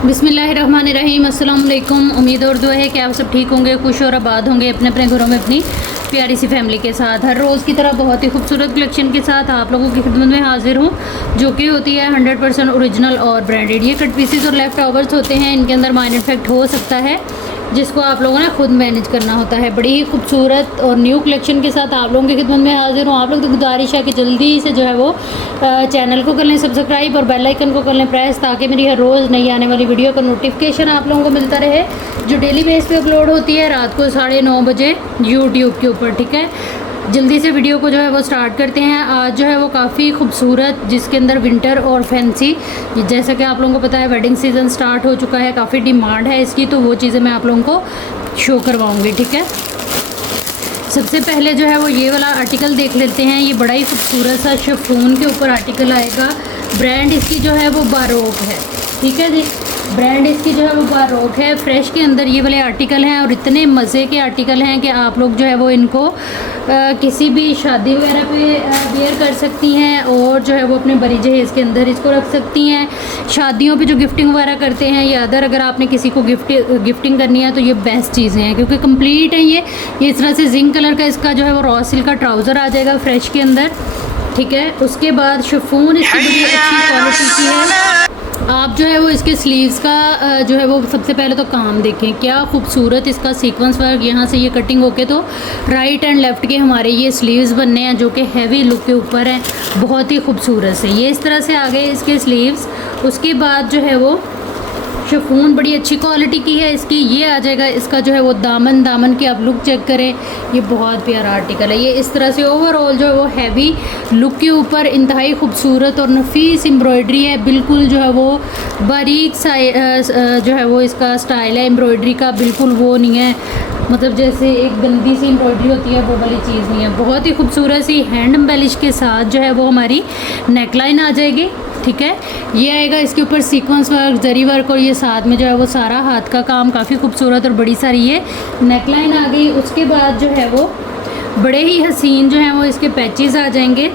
बिस्मिल्लाहिर्रहमानिर्रहीम। अस्सलाम वालेकुम। उम्मीद और दुआ है कि आप सब ठीक होंगे, खुश और आबाद होंगे अपने अपने घरों में अपनी प्यारी सी फैमिली के साथ। हर रोज़ की तरह बहुत ही खूबसूरत कलेक्शन के साथ आप लोगों की खिदमत में हाजिर हूँ, जो कि होती है 100% ओरिजिनल और ब्रांडेड। ये कट पीसेस और लेफ्ट ओवर्स होते हैं, इनके अंदर माइनर इफेक्ट हो सकता है जिसको आप लोगों ने खुद मैनेज करना होता है। बड़ी ही खूबसूरत और न्यू कलेक्शन के साथ आप लोगों की खिदमत में हाजिर हूँ। आप लोग तो गुजारिश है कि जल्दी से जो है वो चैनल को कर लें सब्सक्राइब और बेल आइकन को कर लें प्रेस, ताकि मेरी हर रोज़ नई आने वाली वीडियो का नोटिफिकेशन आप लोगों को मिलता रहे, जो डेली बेस पे अपलोड होती है रात को 9:30 बजे यूट्यूब के ऊपर। ठीक है, जल्दी से वीडियो को जो है वो स्टार्ट करते हैं। आज जो है वो काफ़ी खूबसूरत, जिसके अंदर विंटर और फैंसी, जैसा कि आप लोगों को पता है वेडिंग सीज़न स्टार्ट हो चुका है, काफ़ी डिमांड है इसकी, तो वो चीज़ें मैं आप लोगों को शो करवाऊंगी। ठीक है, सबसे पहले जो है वो ये वाला आर्टिकल देख लेते हैं। ये बड़ा ही खूबसूरत सा शिफॉन के ऊपर आर्टिकल आएगा। ब्रांड इसकी जो है वो बारोक है। ठीक है जी, ब्रांड इसकी जो है वो बारोक है। फ्रेश के अंदर ये वाले आर्टिकल हैं और इतने मज़े के आर्टिकल हैं कि आप लोग जो है वो इनको किसी भी शादी वगैरह पे वेयर कर सकती हैं, और जो है वो अपने बड़ी जहेज़ के अंदर इसको रख सकती हैं। शादियों पे जो गिफ्टिंग वगैरह करते हैं या अगर आपने किसी को गिफ्टिंग करनी है तो ये बेस्ट चीज़ें हैं, क्योंकि कंप्लीट है ये इस तरह से जिंक कलर का इसका जो है वो रॉ सिल्क का ट्राउज़र आ जाएगा फ्रेश के अंदर। ठीक है, उसके बाद शिफॉन इसकी बड़ी अच्छी क्वालिटी की है। आप जो है वो इसके स्लीव्स का जो है वो सबसे पहले तो काम देखें, क्या खूबसूरत इसका सीक्वेंस वर्क। यहाँ से ये कटिंग होके तो राइट एंड लेफ़्ट के हमारे ये स्लीव्स बनने हैं, जो कि हैवी लुक के ऊपर हैं, बहुत ही खूबसूरत से। ये इस तरह से आ गए इसके स्लीव्स। उसके बाद जो है वो शिफॉन बड़ी अच्छी क्वालिटी की है इसकी। ये आ जाएगा इसका जो है वो दामन की आप लुक चेक करें, ये बहुत प्यारा आर्टिकल है। ये इस तरह से ओवरऑल जो है वो हैवी लुक के ऊपर इंतहाई खूबसूरत और नफीस एम्ब्रॉयडरी है। बिल्कुल जो है वो बारीक सा जो है वो इसका स्टाइल है एम्ब्रॉयडरी का, बिल्कुल वो नहीं है मतलब जैसे एक गंदी सी एम्ब्रॉयडरी होती है वो वाली चीज़ नहीं है। बहुत ही खूबसूरत सी हैंड एम्बेलिश के साथ जो है वो हमारी नेकलाइन आ जाएगी। ठीक है, ये आएगा इसके ऊपर सीक्वेंस वर्क, जरी वर्क, और ये साथ में जो है वो सारा हाथ का काम, काफ़ी खूबसूरत और बड़ी सारी ये नेकलाइन आ गई। उसके बाद जो है वो बड़े ही हसीन जो है वो इसके पैचेस आ जाएंगे।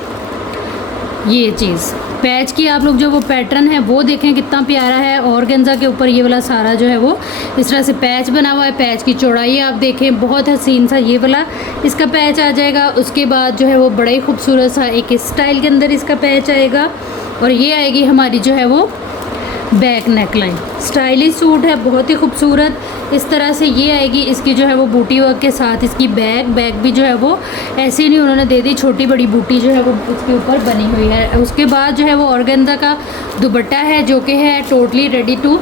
ये चीज़ पैच की आप लोग जो वो पैटर्न है वो देखें कितना प्यारा है। ऑर्गेन्जा के ऊपर ये वाला सारा जो है वो इस तरह से पैच बना हुआ है। पैच की चौड़ाई आप देखें, बहुत हसीन सा ये वाला इसका पैच आ जाएगा। उसके बाद जो है वो बड़ा ही खूबसूरत सा एक स्टाइल के अंदर इसका पैच आएगा, और ये आएगी हमारी जो है वो बैक नेकलाइन। स्टाइलिश सूट है, बहुत ही खूबसूरत। इस तरह से ये आएगी इसकी जो है वो बूटी वर्क के साथ इसकी बैक भी जो है वो ऐसे नहीं उन्होंने दे दी, छोटी बड़ी बूटी जो है वो इसके ऊपर बनी हुई है। उसके बाद जो है वो ऑर्गेन्जा का दुपट्टा है, जो कि है टोटली रेडी टू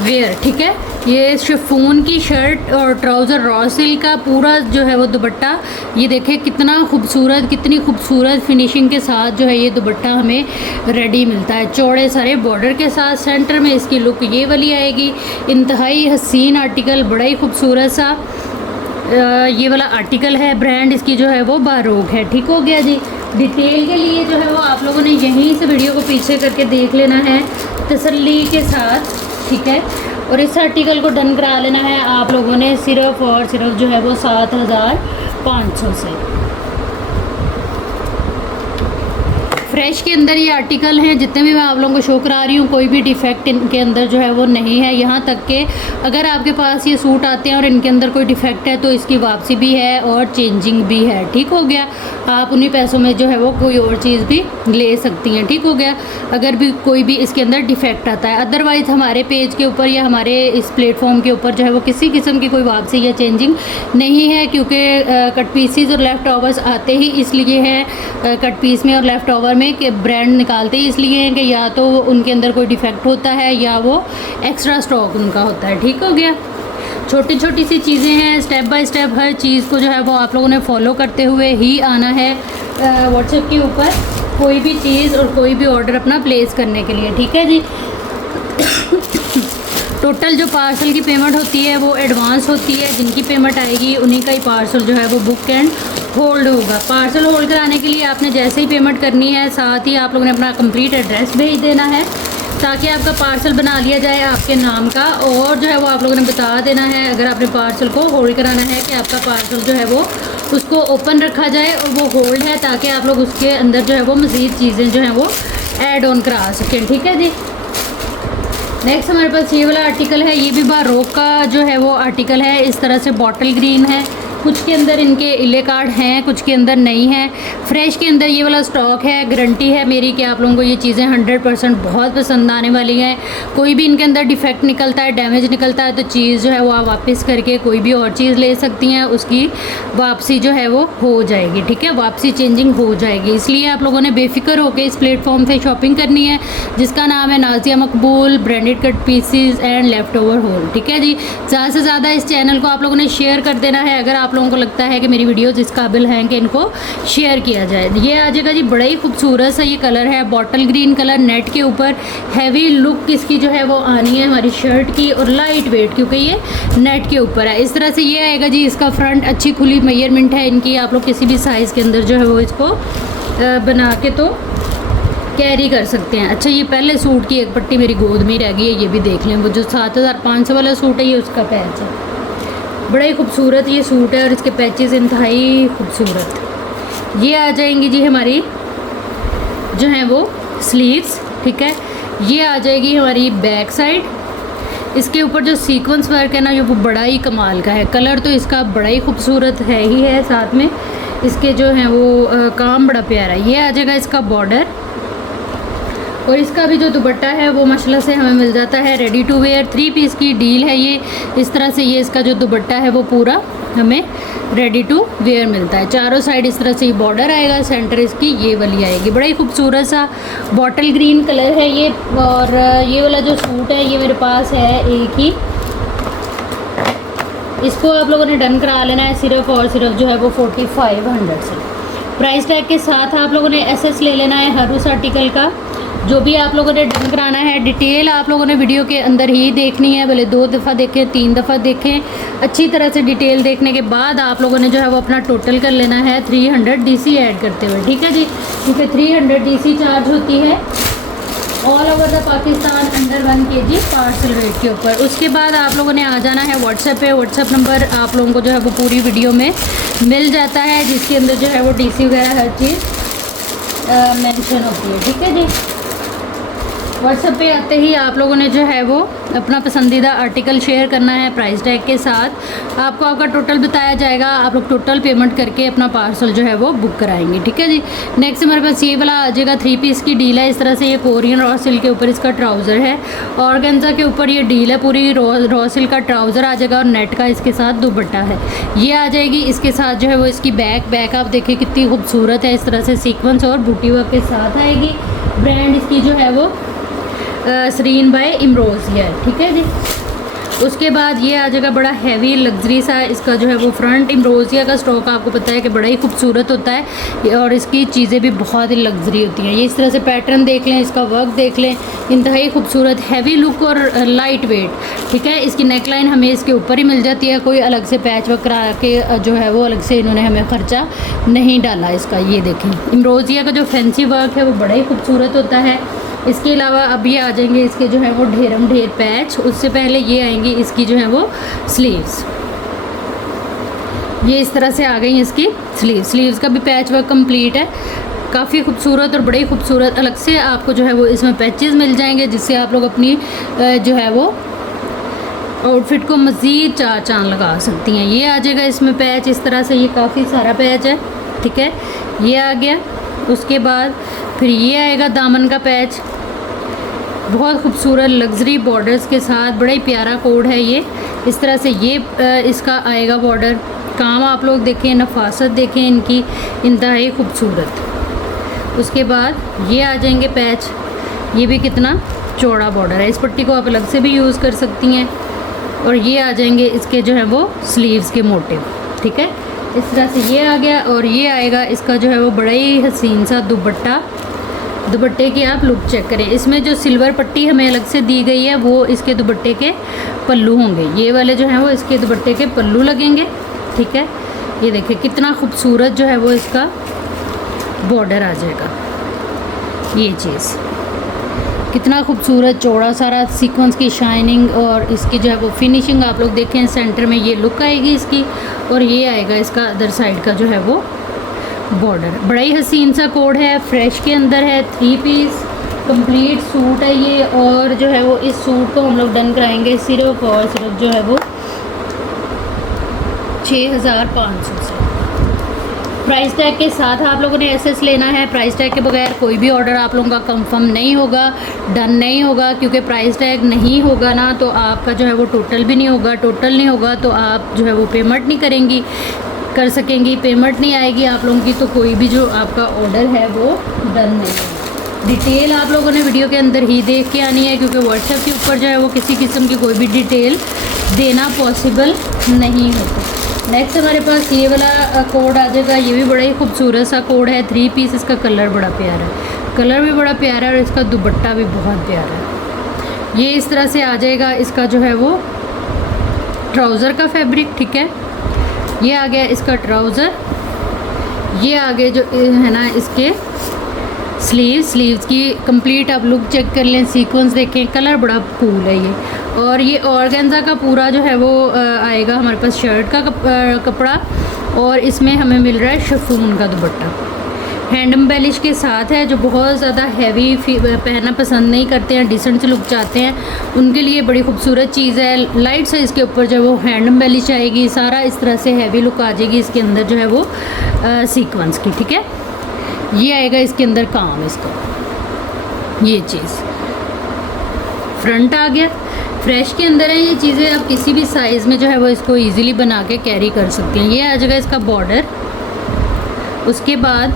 वेयर। ठीक है, ये शिफॉन की शर्ट और ट्राउज़र रॉ सिल्क का पूरा जो है वो दुपट्टा, ये देखें कितना खूबसूरत, कितनी खूबसूरत फिनिशिंग के साथ जो है ये दुपट्टा हमें रेडी मिलता है, चौड़े सारे बॉर्डर के साथ। सेंटर में इसकी लुक ये वाली आएगी। इंतहाई हसीन आर्टिकल, बड़ा ही खूबसूरत सा ये वाला आर्टिकल है। ब्रांड इसकी जो है वो बारोक है। ठीक हो गया जी। डिटेल के लिए जो है वो आप लोगों ने यहीं से वीडियो को पीछे करके देख लेना है तसल्ली के साथ। ठीक है, और इस आर्टिकल को डन करा लेना है आप लोगों ने सिर्फ और सिर्फ जो है वो 7,500 से। फ्रेश के अंदर ये आर्टिकल हैं, जितने भी मैं आप लोगों को शो करा रही हूँ, कोई भी डिफ़ेक्ट इनके अंदर जो है वो नहीं है। यहाँ तक कि अगर आपके पास ये सूट आते हैं और इनके अंदर कोई डिफ़ेक्ट है तो इसकी वापसी भी है और चेंजिंग भी है। ठीक हो गया, आप उन्हीं पैसों में जो है वो कोई और चीज़ भी ले सकती हैं। ठीक हो गया, अगर भी कोई भी इसके अंदर डिफ़ेक्ट आता है। अदरवाइज़ हमारे पेज के ऊपर या हमारे इस प्लेटफॉर्म के ऊपर जो है वो किसी किस्म की कोई वापसी या चेंजिंग नहीं है, क्योंकि कट पीसीज और लेफ़्ट ओवर्स आते ही इसलिए हैं कट पीस में और लेफ़्ट ओवर में कि ब्रांड निकालते ही इसलिए हैं कि या तो उनके अंदर कोई डिफ़ेक्ट होता है या वो एक्स्ट्रा स्टॉक उनका होता है। ठीक हो गया, छोटी छोटी सी चीज़ें हैं, स्टेप बाय स्टेप हर चीज़ को जो है वो आप लोगों ने फॉलो करते हुए ही आना है व्हाट्सएप के ऊपर कोई भी चीज़ और कोई भी ऑर्डर अपना प्लेस करने के लिए। ठीक है जी। टोटल जो पार्सल की पेमेंट होती है वो एडवांस होती है, जिनकी पेमेंट आएगी उन्हीं का ही पार्सल जो है वो बुक एंड होल्ड होगा। पार्सल होल्ड कराने के लिए आपने जैसे ही पेमेंट करनी है, साथ ही आप लोगों ने अपना कंप्लीट एड्रेस भेज देना है, ताकि आपका पार्सल बना लिया जाए आपके नाम का। और जो है वो आप लोगों ने बता देना है अगर आपने पार्सल को होल्ड कराना है कि आपका पार्सल जो है वो उसको ओपन रखा जाए और वो होल्ड है, ताकि आप लोग उसके अंदर जो है वो मज़ीद चीज़ें जो हैं वो ऐड ऑन करा सकें। ठीक है जी। नेक्स्ट हमारे पास ये वाला आर्टिकल है, ये भी बारोक का जो है वो आर्टिकल है। इस तरह से बॉटल ग्रीन है, कुछ के अंदर इनके इले कार्ड हैं, कुछ के अंदर नहीं है। फ्रेश के अंदर ये वाला स्टॉक है। गारंटी है मेरी कि आप लोगों को ये चीज़ें 100% बहुत पसंद आने वाली हैं। कोई भी इनके अंदर डिफेक्ट निकलता है, डैमेज निकलता है, तो चीज़ जो है वो आप वापस करके कोई भी और चीज़ ले सकती हैं, उसकी वापसी जो है वो हो जाएगी। ठीक है, वापसी चेंजिंग हो जाएगी। इसलिए आप लोगों ने बेफिक्र होकर इस प्लेटफॉर्म से शॉपिंग करनी है, जिसका नाम है नाजिया मकबूल branded cut PCs and left over whole. ठीक है जी, ज़्यादा से ज़्यादा इस चैनल को आप लोगों ने शेयर कर देना है अगर आप लोगों को लगता है कि मेरी वीडियोज़ इस काबिल हैं कि इनको शेयर किया जाए। ये आ जाएगा जी, बड़ा ही खूबसूरत सा ये कलर है, बॉटल ग्रीन कलर, नेट के ऊपर हैवी लुक इसकी जो है वो आनी है हमारी शर्ट की, और लाइट वेट क्योंकि ये नेट के ऊपर है। इस तरह से ये आएगा जी। इसका फ्रंट अच्छी खुली मेजरमेंट है इनकी, आप लोग किसी भी साइज़ के अंदर जो है वो इसको बना के तो कैरी कर सकते हैं। अच्छा, ये पहले सूट की एक पट्टी मेरी गोद में ही रह गई है, ये भी देख लें। वो जो 7500 वाला सूट है ये उसका पैच है। बड़ा ही खूबसूरत ये सूट है और इसके पैचेस इंतहाई खूबसूरत। ये आ जाएंगी जी हमारी जो हैं वो स्लीव्स। ठीक है, ये आ जाएगी हमारी बैक साइड। इसके ऊपर जो सीक्वेंस वर्क है ना, ये वो बड़ा ही कमाल का है। कलर तो इसका बड़ा ही खूबसूरत है ही है, साथ में इसके जो हैं वो काम बड़ा प्यारा है। ये आ जाएगा इसका बॉर्डर, और इसका भी जो दुपट्टा है वो माशाल्लाह से हमें मिल जाता है रेडी टू वेयर। 3 पीस की डील है ये। इस तरह से ये इसका जो दुपट्टा है वो पूरा हमें रेडी टू वेयर मिलता है। चारों साइड इस तरह से ये बॉर्डर आएगा, सेंटर इसकी ये वाली आएगी। बड़ा ही खूबसूरत सा बॉटल ग्रीन कलर है ये। और ये वाला जो सूट है ये मेरे पास है एक ही, इसको आप लोगों ने डन करा लेना है सिर्फ और सिर्फ जो है वो 4500 से। प्राइस टैग के साथ आप लोगों ने एसएस ले लेना है हर उस आर्टिकल का जो भी आप लोगों ने डन कराना है। डिटेल आप लोगों ने वीडियो के अंदर ही देखनी है, भले 2 दफ़ा देखें 3 दफ़ा देखें। अच्छी तरह से डिटेल देखने के बाद आप लोगों ने जो है वो अपना टोटल कर लेना है 300 डीसी ऐड करते हुए। ठीक है जी, क्योंकि 300 डीसी चार्ज होती है all over the Pakistan under 1 kg parcel rate के ऊपर। उसके बाद आप लोगों ने आ जाना है व्हाट्सएप पे। व्हाट्सएप नंबर आप लोगों को जो है वो पूरी वीडियो में मिल जाता है, जिसके अंदर जो है वो डीसी वगैरह हर चीज़ मेंशन होती है। ठीक है जी, व्हाट्सएप पे आते ही आप लोगों ने जो है वो अपना पसंदीदा आर्टिकल शेयर करना है प्राइस टैग के साथ। आपको आपका टोटल बताया जाएगा, आप लोग टोटल पेमेंट करके अपना पार्सल जो है वो बुक कराएंगे। ठीक है जी, नेक्स्ट हमारे पास ये वाला आ जाएगा 3 पीस की डील है। इस तरह से ये कोरियन रॉ सिल्क के ऊपर इसका ट्राउज़र है, ऑर्गेन्जा के ऊपर ये डील है, पूरी रॉ सिल्क का ट्राउज़र आ जाएगा और नेट का इसके साथ दुपट्टा है। ये आ जाएगी इसके साथ जो है वो इसकी बैक आप देखिए कितनी खूबसूरत है, इस तरह से सीक्वेंस और बूटी वर्क के साथ आएगी। ब्रांड इसकी जो है वो सरीन बाय इमरोज़िया। ठीक है जी, उसके बाद ये आ जाएगा बड़ा हैवी लग्जरी सा, इसका जो है वो फ्रंट इमरोज़िया का स्टॉक आपको पता है कि बड़ा ही खूबसूरत होता है और इसकी चीज़ें भी बहुत ही लग्जरी होती हैं। ये इस तरह से पैटर्न देख लें, इसका वर्क देख लें, इंतहाई खूबसूरत हैवी लुक और लाइट वेट। ठीक है, इसकी नेक लाइन हमें इसके ऊपर ही मिल जाती है, कोई अलग से पैच वर्क करा के जो है वो अलग से इन्होंने हमें ख़र्चा नहीं डाला इसका। ये देखें, इमरोज़िया का जो फैंसी वर्क है वो बड़ा ही खूबसूरत होता है। इसके अलावा अब ये आ जाएंगे इसके जो है वो ढेरम ढेर पैच। उससे पहले ये आएंगी इसकी जो है वो स्लीव्स। ये इस तरह से आ गई इसकी स्लीव्स का भी पैच वर्क कंप्लीट है, काफ़ी खूबसूरत और बड़े खूबसूरत। अलग से आपको जो है वो इसमें पैचेस मिल जाएंगे, जिससे आप लोग अपनी जो है वो आउटफिट को मज़ीद चार चांद लगा सकती हैं। ये आ जाएगा इसमें पैच, इस तरह से ये काफ़ी सारा पैच है। ठीक है, ये आ गया। उसके बाद फिर ये आएगा दामन का पैच, बहुत खूबसूरत लग्जरी बॉर्डर्स के साथ, बड़ा ही प्यारा कोड है ये। इस तरह से ये इसका आएगा बॉर्डर। काम आप लोग देखें, नफासत देखें इनकी, इंतहाई खूबसूरत। उसके बाद ये आ जाएंगे पैच, ये भी कितना चौड़ा बॉर्डर है, इस पट्टी को आप अलग से भी यूज़ कर सकती हैं। और ये आ जाएंगे इसके जो है वो स्लीव्स के मोटिव। ठीक है, इस तरह से ये आ गया। और ये आएगा इसका जो है वो बड़ा ही हसीन सा दुपट्टा। दुपट्टे की आप लुक चेक करें, इसमें जो सिल्वर पट्टी हमें अलग से दी गई है वो इसके दुपट्टे के पल्लू होंगे। ये वाले जो हैं वो इसके दुपट्टे के पल्लू लगेंगे। ठीक है, ये देखिए कितना खूबसूरत जो है वो इसका बॉर्डर आ जाएगा। ये चीज़ कितना खूबसूरत चौड़ा सारा सीक्वेंस की शाइनिंग और इसकी जो है वो फिनिशिंग आप लोग देखें। सेंटर में ये लुक आएगी इसकी, और ये आएगा इसका अदर साइड का जो है वो बॉर्डर। बड़ा ही हसीन सा कोड है, फ्रेश के अंदर है, 3 पीस कंप्लीट सूट है ये, और जो है वो इस सूट को हम लोग डन कराएंगे सिर्फ और सिर्फ जो है वो 6500 से। प्राइस टैग के साथ आप लोगों ने एसएस लेना है। प्राइस टैग के बगैर कोई भी ऑर्डर आप लोगों का कंफर्म नहीं होगा, डन नहीं होगा, क्योंकि प्राइस टैग नहीं होगा ना तो आपका जो है वो टोटल भी नहीं होगा। टोटल नहीं होगा तो आप जो है वो पेमेंट नहीं करेंगी, कर सकेंगी। पेमेंट नहीं आएगी आप लोगों की तो कोई भी जो आपका ऑर्डर है वो डन नहीं होगा। डिटेल आप लोगों ने वीडियो के अंदर ही देख के आनी है, क्योंकि व्हाट्सएप के ऊपर जो है वो किसी किस्म की कोई भी डिटेल देना पॉसिबल नहीं होता। नेक्स्ट हमारे पास ये वाला कोड आ जाएगा। ये भी बड़ा ही खूबसूरत सा कोड है, 3 पीस। इसका कलर बड़ा प्यारा है, कलर भी बड़ा प्यारा है और इसका दुपट्टा भी बहुत प्यारा है। ये इस तरह से आ जाएगा। इसका जो है वो ट्राउज़र का फैब्रिक, ठीक है। ये आ गया इसका ट्राउज़र। ये आगे जो है ना इसके स्लीव्स की कंप्लीट आप लुक चेक कर लें, सीक्वेंस देखें, कलर बड़ा कूल है ये। और ये ऑर्गेन्जा का पूरा जो है वो आएगा हमारे पास शर्ट का कपड़ा, और इसमें हमें मिल रहा है शिफॉन का दुपट्टा। हैंड एम्बेलिश के साथ है। जो बहुत ज़्यादा हैवी पहनना पसंद नहीं करते हैं, डिसेंट से लुक चाहते हैं, उनके लिए बड़ी खूबसूरत चीज़ है। लाइट साइज़ के ऊपर जो वो हैंड एम्बेलिश आएगी, सारा इस तरह से हैवी लुक आ जाएगी इसके अंदर जो है वो सीक्वेंस की, ठीक है। ये आएगा इसके अंदर काम इसका, ये चीज़ फ्रंट आ गया। फ्रेश के अंदर है ये चीज़ें, आप किसी भी साइज़ में जो है वो इसको इजीली बना के कैरी कर सकते हैं। ये आ जाएगा इसका बॉर्डर। उसके बाद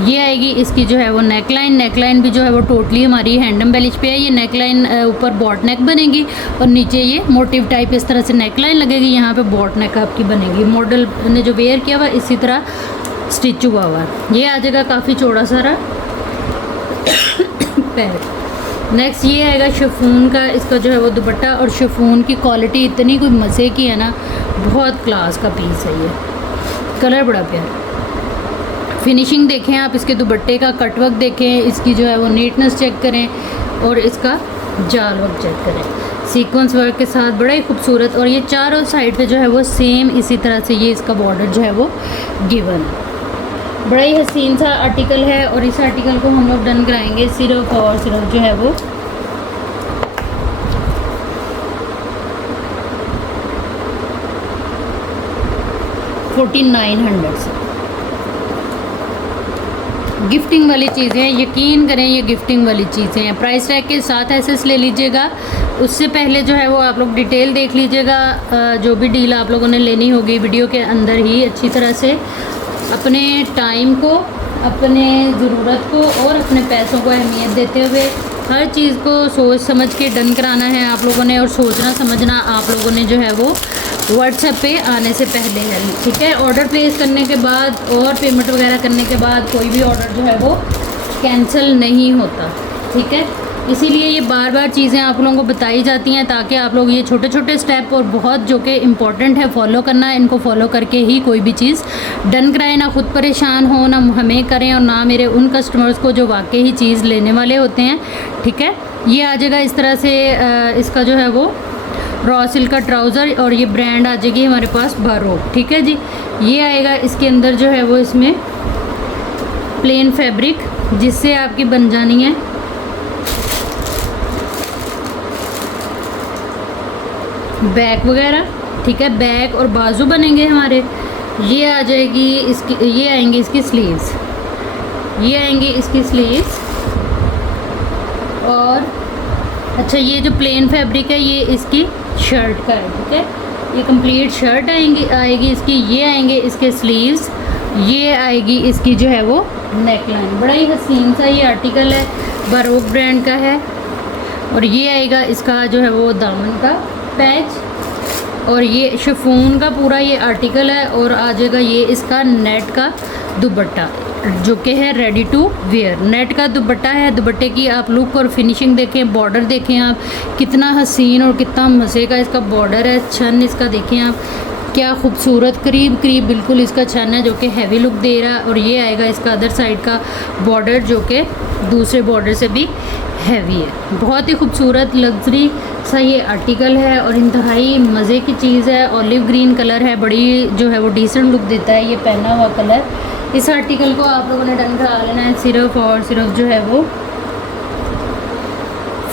ये आएगी इसकी जो है वो नेकलाइन। नेकलाइन भी जो है वो टोटली हमारी हैंड एम्बेलिश पे है। ये नेकलाइन ऊपर बॉट नेक बनेगी और नीचे ये मोटिव टाइप इस तरह से नेकलाइन लगेगी। यहाँ पे बॉट नेक आपकी बनेगी। मॉडल ने जो वेयर किया हुआ इसी तरह स्टिच हुआ हुआ। ये आ जाएगा काफ़ी चौड़ा सारा पैर। नेक्स्ट ये आएगा शिफॉन का, इसका जो है वो दुपट्टा, और शिफॉन की क्वालिटी इतनी कोई मज़े की है ना, बहुत क्लास का पीस है ये। कलर बड़ा प्यारा। फिनिशिंग देखें आप इसके दुपट्टे का, कटवर्क देखें, इसकी जो है वो नीटनेस चेक करें, और इसका जाल वर्क चेक करें सीक्वेंस वर्क के साथ, बड़ा ही खूबसूरत। और ये चारों साइड पे जो है वो सेम इसी तरह से ये इसका बॉर्डर जो है वो गिवन है। बड़ा ही हसीन सा आर्टिकल है, और इस आर्टिकल को हम लोग डन कराएंगे सिर्फ और सिर्फ जो है वो 4900 से। गिफ्टिंग वाली चीज़ें, यकीन करें ये गिफ्टिंग वाली चीज़ें हैं। प्राइस टैग के साथ एसएस ले लीजिएगा। उससे पहले जो है वो आप लोग डिटेल देख लीजिएगा। जो भी डील आप लोगों ने लेनी होगी वीडियो के अंदर ही अच्छी तरह से अपने टाइम को, अपने ज़रूरत को और अपने पैसों को अहमियत देते हुए हर चीज़ को सोच समझ के डन कराना है आप लोगों ने। और सोचना समझना आप लोगों ने जो है वो व्हाट्सएप पे आने से पहले है, ठीक है। ऑर्डर प्लेस करने के बाद और पेमेंट वगैरह करने के बाद कोई भी ऑर्डर जो है वो कैंसिल नहीं होता, ठीक है। इसीलिए ये बार बार चीज़ें आप लोगों को बताई जाती हैं ताकि आप लोग ये छोटे छोटे स्टेप और बहुत जो कि इम्पॉर्टेंट है फॉलो करना है, इनको फॉलो करके ही कोई भी चीज़ डन कराएं। ना खुद परेशान हो, ना हमें करें, और ना मेरे उन कस्टमर्स को जो वाकई ही चीज़ लेने वाले होते हैं, ठीक है। ये आ जाएगा इस तरह से इसका जो है वो रॉ सिल्क का ट्राउज़र, और ये ब्रांड आ जाएगी हमारे पास बारो, ठीक है जी। ये आएगा इसके अंदर जो है वो इसमें प्लेन फैब्रिक, जिससे आपकी बन जानी है बैक वगैरह, ठीक है। बैक और बाजू बनेंगे हमारे। ये आ जाएगी इसकी, ये आएंगी इसकी स्लीव्स, ये आएंगी इसकी स्लीव्स। और अच्छा, ये जो प्लेन फैब्रिक है ये इसकी शर्ट का है, ठीक है। ये कंप्लीट शर्ट आएगी इसकी। ये आएंगे इसके स्लीव्स, ये आएगी इसकी जो है वो नेकलाइन। बड़ा ही हसीन सा ये आर्टिकल है, बारोक ब्रांड का है। और ये आएगा इसका जो है वो दामन का पैच, और ये शिफॉन का पूरा ये आर्टिकल है। और आ जाएगा ये इसका नेट का दुपट्टा, जो कि है रेडी टू वेयर। नेट का दुपट्टा है। दुपट्टे की आप लुक और फिनिशिंग देखें, बॉर्डर देखें आप, कितना हसीन और कितना मज़े का इसका बॉर्डर है। छन इसका देखें आप, क्या खूबसूरत, करीब करीब बिल्कुल इसका छन है, जो कि हैवी लुक दे रहा है। और ये आएगा इसका अदर साइड का बॉर्डर, जो कि दूसरे बॉर्डर से भी हैवी है। बहुत ही खूबसूरत लग्जरी सा ये आर्टिकल है, और इंतहाई मज़े की चीज़ है। ऑलिव ग्रीन कलर है, बड़ी जो है वो डिसेंट लुक देता है ये पहना हुआ कलर। इस आर्टिकल को आप लोगों ने डन करा लेना है सिर्फ और सिर्फ जो है वो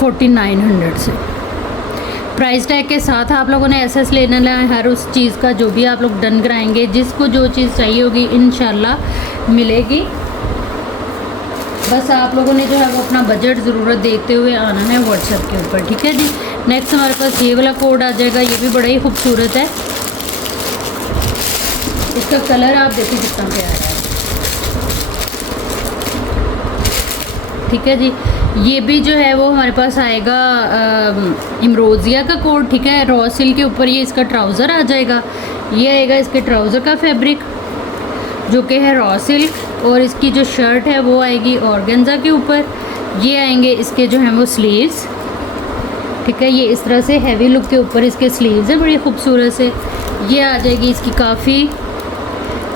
4900 से। प्राइस टैग के साथ आप लोगों ने एसएस लेना है हर उस चीज़ का जो भी आप लोग डन कराएंगे, जिसको जो चीज़ चाहिए होगी इंशाल्लाह मिलेगी। बस आप लोगों ने जो है वो अपना बजट ज़रूरत देखते हुए आना है व्हाट्सएप के ऊपर, ठीक है जी। नेक्स्ट हमारे पास ये वाला कोड आ जाएगा, ये भी बड़ा ही खूबसूरत है। इसका कलर आप देखिए कितना प्यारा है, ठीक है जी। ये भी जो है वो हमारे पास आएगा इमरोज़िया का कोड, ठीक है। रॉ सिल्क के ऊपर ये इसका ट्राउज़र आ जाएगा। ये आएगा इसके ट्राउज़र का फैब्रिक जो कि है रॉ सिल्क, और इसकी जो शर्ट है वो आएगी ऑर्गेन्जा के ऊपर। ये आएंगे इसके जो हैं वो स्लीव्स, ठीक है। ये इस तरह से हैवी लुक के ऊपर इसके स्लीव्स हैं बड़ी खूबसूरत से। ये आ जाएगी इसकी काफ़ी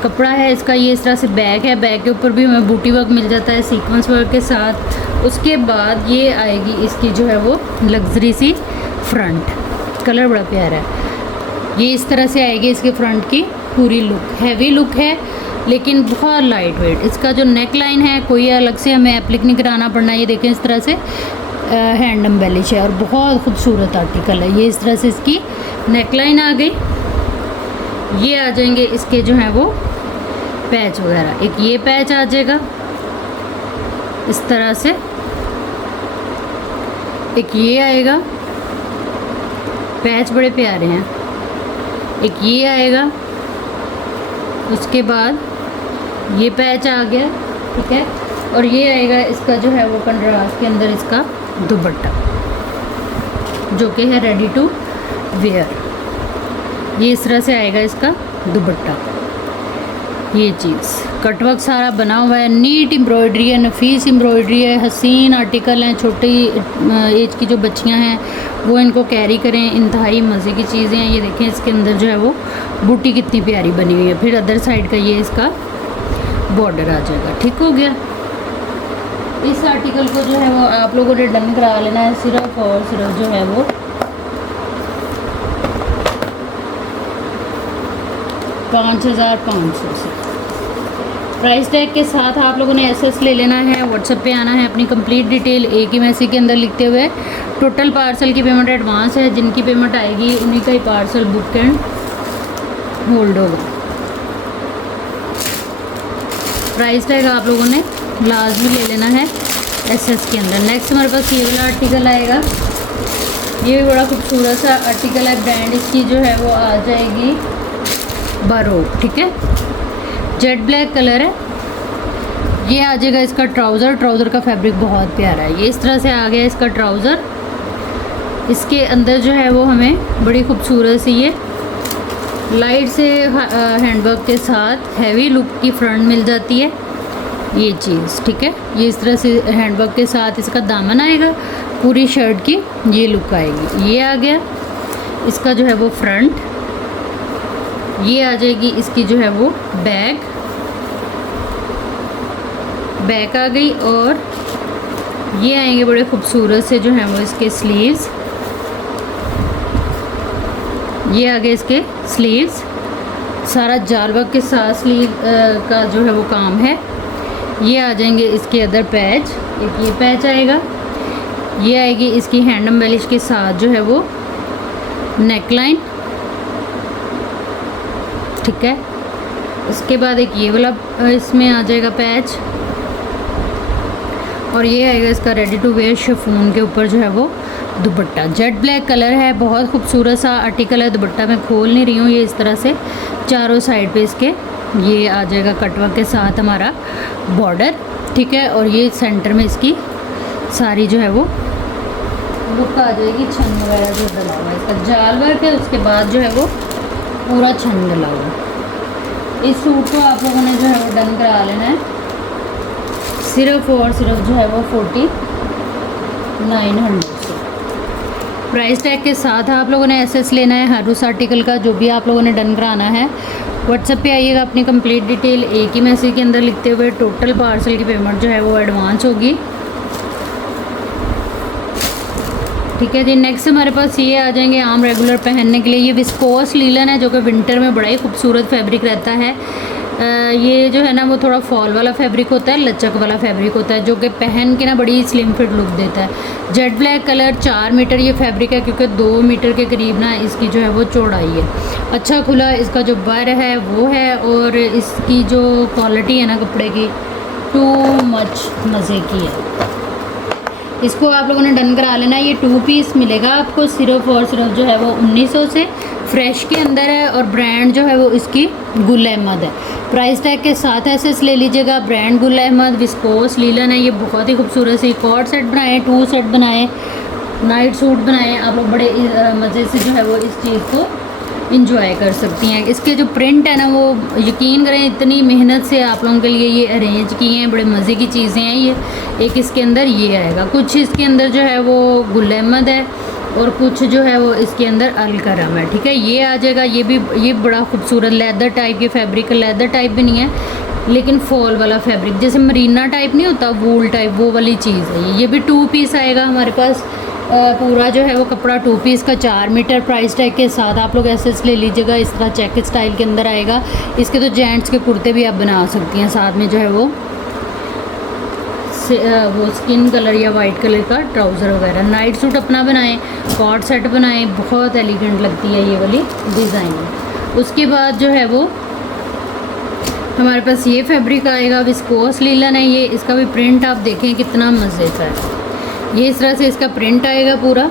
कपड़ा है इसका, ये इस तरह से बैग है। बैग के ऊपर भी हमें बूटी वर्क मिल जाता है सीक्वेंस वर्क के साथ। उसके बाद ये आएगी इसकी जो है वो लग्जरी सी फ्रंट, कलर बड़ा प्यारा है। ये इस तरह से आएगी इसके फ्रंट की पूरी लुक, हैवी लुक है लेकिन बहुत लाइट वेट। इसका जो नेक लाइन है कोई अलग से हमें एप्लिक नहीं कराना पड़ना। ये देखें इस तरह से हैंड एम्बेलिश है और बहुत खूबसूरत आर्टिकल है। ये इस तरह से इसकी नेक लाइन आ गई। ये आ जाएंगे इसके जो हैं वो पैच वगैरह, एक ये पैच आ जाएगा इस तरह से, एक ये आएगा, पैच बड़े प्यारे हैं। एक ये आएगा, उसके बाद ये पैच आ गया, ठीक है। और ये आएगा इसका जो है वो कंट्रास्ट के अंदर इसका दुपट्टा जो कि है रेडी टू वेयर। ये इस तरह से आएगा इसका दुपट्टा। ये चीज़ कटवर्क सारा बना हुआ है, नीट एम्ब्रॉयडरी है, नफीस एम्ब्रॉयडरी है, हसीन आर्टिकल हैं। छोटी एज की जो बच्चियां हैं वो इनको कैरी करें, इंतहाई मज़े की चीज़ें हैं। ये देखें इसके अंदर जो है वो बूटी कितनी प्यारी बनी हुई है। फिर अदर साइड का ये इसका बॉर्डर आ जाएगा, ठीक हो गया। इस आर्टिकल को जो है वो आप लोगों ने डन करा लेना है सिर्फ और सिर्फ जो है वो 5500 से। प्राइस टैग के साथ आप लोगों ने एसएस ले लेना है, व्हाट्सएप पे आना है, अपनी कंप्लीट डिटेल एक ही मैसेज के अंदर लिखते हुए। टोटल पार्सल की पेमेंट एडवांस है, जिनकी पेमेंट आएगी उन्हीं का ही पार्सल बुक एंड होल्ड होगा। प्राइस टैग आप लोगों ने लाजमी ले लेना है एसएस के अंदर। नेक्स्ट हमारे पास ये वाला आर्टिकल आएगा, ये भी बड़ा खूबसूरत सा आर्टिकल है। ब्रांड इसकी जो है वो आ जाएगी बारोक, ठीक है। जेट ब्लैक कलर है। ये आ जाएगा इसका ट्राउज़र, ट्राउज़र का फैब्रिक बहुत प्यारा है। ये इस तरह से आ गया इसका ट्राउज़र। इसके अंदर जो है वो हमें बड़ी खूबसूरत सी ये लाइट से हैंडवर्क के साथ हैवी लुक की फ्रंट मिल जाती है। ये चीज़, ठीक है। ये इस तरह से हैंडवर्क के साथ इसका दामन आएगा, पूरी शर्ट की ये लुक आएगी। ये आ गया इसका जो है वो फ्रंट। ये आ जाएगी इसकी जो है वो बैक आ गई। और ये आएंगे बड़े खूबसूरत से जो हैं वो इसके स्लीव्स। ये आ गए इसके स्लीव्स, सारा जाल वर्क के साथ स्लीव का जो है वो काम है। ये आ जाएंगे इसके अदर पैच, एक ये पैच आएगा। ये आएगी इसकी हैंड एम्बेलिश के साथ जो है वो नेक लाइन, ठीक है। इसके बाद एक ये वाला इसमें आ जाएगा पैच। और ये आएगा इसका रेडी टू वेयर शिफॉन के ऊपर जो है वो दुपट्टा। जेट ब्लैक कलर है, बहुत खूबसूरत सा आर्टिकल है। दुपट्टा मैं खोल नहीं रही हूँ। ये इस तरह से चारों साइड पे इसके ये आ जाएगा कटवर्क के साथ हमारा बॉर्डर, ठीक है। और ये सेंटर में इसकी सारी जो है वो लुक आ जाएगी। छन वगैरह जो डला हुआ है इसका जाल वर्क है, उसके बाद जो है वो पूरा छन डला हुआ। इस सूट को आप लोगों ने जो है वो डन करा लेना है सिर्फ और सिर्फ जो है वो 4900 से। प्राइस टैग के साथ आप लोगों ने एसएस लेना है हर उस आर्टिकल का जो भी आप लोगों ने डन कराना है। व्हाट्सएप पे आइएगा, अपनी कंप्लीट डिटेल एक ही मैसेज के अंदर लिखते हुए। टोटल पार्सल की पेमेंट जो है वो एडवांस होगी, ठीक है जी। नेक्स्ट हमारे पास ये आ जाएंगे आम रेगुलर पहनने के लिए। ये विस्कोस लीलन है जो कि विंटर में बड़ा ही खूबसूरत फैब्रिक रहता है। ये जो है ना वो थोड़ा फॉल वाला फैब्रिक होता है, लचक वाला फैब्रिक होता है, जो कि पहन के ना बड़ी स्लिम फिट लुक देता है। जेट ब्लैक कलर, 4 मीटर ये फैब्रिक है, क्योंकि 2 मीटर के करीब ना इसकी जो है वो चौड़ाई है। अच्छा खुला इसका जो बर है वो है, और इसकी जो क्वालिटी है ना कपड़े की, टू मच मज़े की है। इसको आप लोगों ने डन करा लेना। ये 2 पीस मिलेगा आपको सिर्फ और सिर्फ जो है वो 1900 से, फ्रेश के अंदर है, और ब्रांड जो है वो इसकी गुल अहमद है। प्राइस टैग के साथ ऐसे ले लीजिएगा। Brand Gul Ahmed, viscous linen है। ये बहुत ही खूबसूरत सी कॉर्ड सेट बनाए, 2 सेट बनाए, नाइट सूट बनाए। आप लोग बड़े मज़े से जो है वो इस चीज़ को इंजॉय कर सकती हैं। इसके जो प्रिंट है ना वो यकीन करें इतनी मेहनत से आप लोगों के लिए ये अरेंज किए हैं, बड़े मज़े की चीज़ें हैं ये। एक इसके अंदर ये आएगा, कुछ इसके अंदर जो है वो गुल अहमद है, और कुछ जो है वो इसके अंदर अलकरम है, ठीक है। ये आ जाएगा, ये बड़ा खूबसूरत लेदर टाइप की फैब्रिक, लेदर टाइप भी नहीं है लेकिन फॉल वाला फैब्रिक, जैसे मरीना टाइप नहीं होता, वूल टाइप, वो वाली चीज़ है ये भी 2 पीस आएगा हमारे पास। पूरा जो है वो कपड़ा 2 पीस का 4 मीटर प्राइस टैग के साथ आप लोग ऐसे ले लीजिएगा। इस तरह चेक स्टाइल के अंदर आएगा। इसके तो जेंट्स के कुर्ते भी आप बना सकती हैं, साथ में जो है वो स्किन कलर या वाइट कलर का ट्राउज़र वगैरह। नाइट सूट अपना बनाएं, कॉर्ड सेट बनाएं, बहुत एलिगेंट लगती है ये वाली डिज़ाइन। उसके बाद जो है वो हमारे पास ये फैब्रिक आएगा, विस्कोस लीलन है ये। इसका भी प्रिंट आप देखें कितना मज़े का है। ये इस तरह से इसका प्रिंट आएगा पूरा।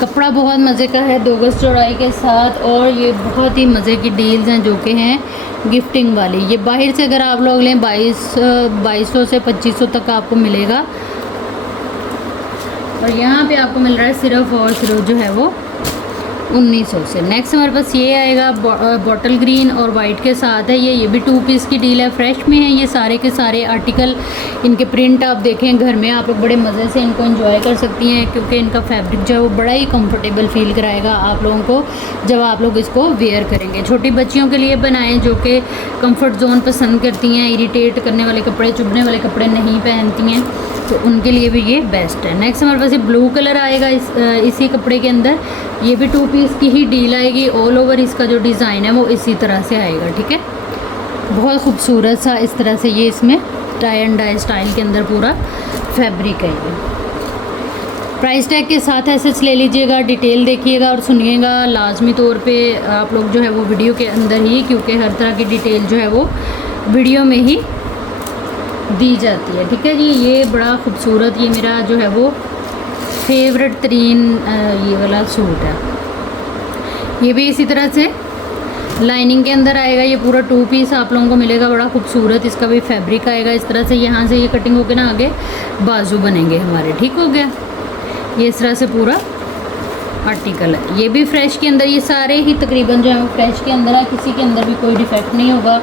कपड़ा बहुत मज़े का है, 2 गज चौड़ाई के साथ, और ये बहुत ही मज़े की डील्स हैं जो कि हैं गिफ्टिंग वाली। ये बाहर से अगर आप लोग लें 2200 से 2500 तक आपको मिलेगा, और यहाँ पे आपको मिल रहा है सिर्फ और सिर्फ जो है वो 1900 से। नेक्स्ट हमारे पास ये आएगा, बॉटल ग्रीन और वाइट के साथ है ये भी 2 पीस की डील है, फ्रेश में है ये सारे के सारे आर्टिकल। इनके प्रिंट आप देखें घर में आप लोग बड़े मज़े से इनको एंजॉय कर सकती हैं, क्योंकि इनका फैब्रिक जो है वो बड़ा ही कंफर्टेबल फील कराएगा आप लोगों को जब आप लोग इसको वेयर करेंगे। छोटी बच्चियों के लिए बनाएं जो कि कंफर्ट जोन पसंद करती हैं, इरिटेट करने वाले कपड़े, चुभने वाले कपड़े नहीं पहनती हैं, तो उनके लिए भी ये बेस्ट है। नेक्स्ट हमारे पास ये ब्लू कलर आएगा इसी कपड़े के अंदर। ये भी 2 पीस की ही डील आएगी। ऑल ओवर इसका जो डिज़ाइन है वो इसी तरह से आएगा, ठीक है। बहुत खूबसूरत सा इस तरह से ये इसमें टाई एंड डाई स्टाइल के अंदर पूरा फैब्रिक है ये। प्राइस टैग के साथ ऐसे ले लीजिएगा, डिटेल देखिएगा और सुनिएगा लाजमी तौर पे आप लोग जो है वो वीडियो के अंदर ही, क्योंकि हर तरह की डिटेल जो है वो वीडियो में ही दी जाती है, ठीक है जी। ये बड़ा खूबसूरत, ये मेरा जो है वो फेवरेट तरीन ये वाला सूट है। ये भी इसी तरह से लाइनिंग के अंदर आएगा। ये पूरा 2 पीस आप लोगों को मिलेगा, बड़ा खूबसूरत इसका भी फैब्रिक आएगा इस तरह से। यहाँ से ये कटिंग होकर ना आगे बाजू बनेंगे हमारे, ठीक हो गया। ये इस तरह से पूरा आर्टिकल है। ये भी फ्रेश के अंदर, ये सारे ही तकरीबन जो है वो फ्रेश के अंदर है, किसी के अंदर भी कोई डिफेक्ट नहीं होगा,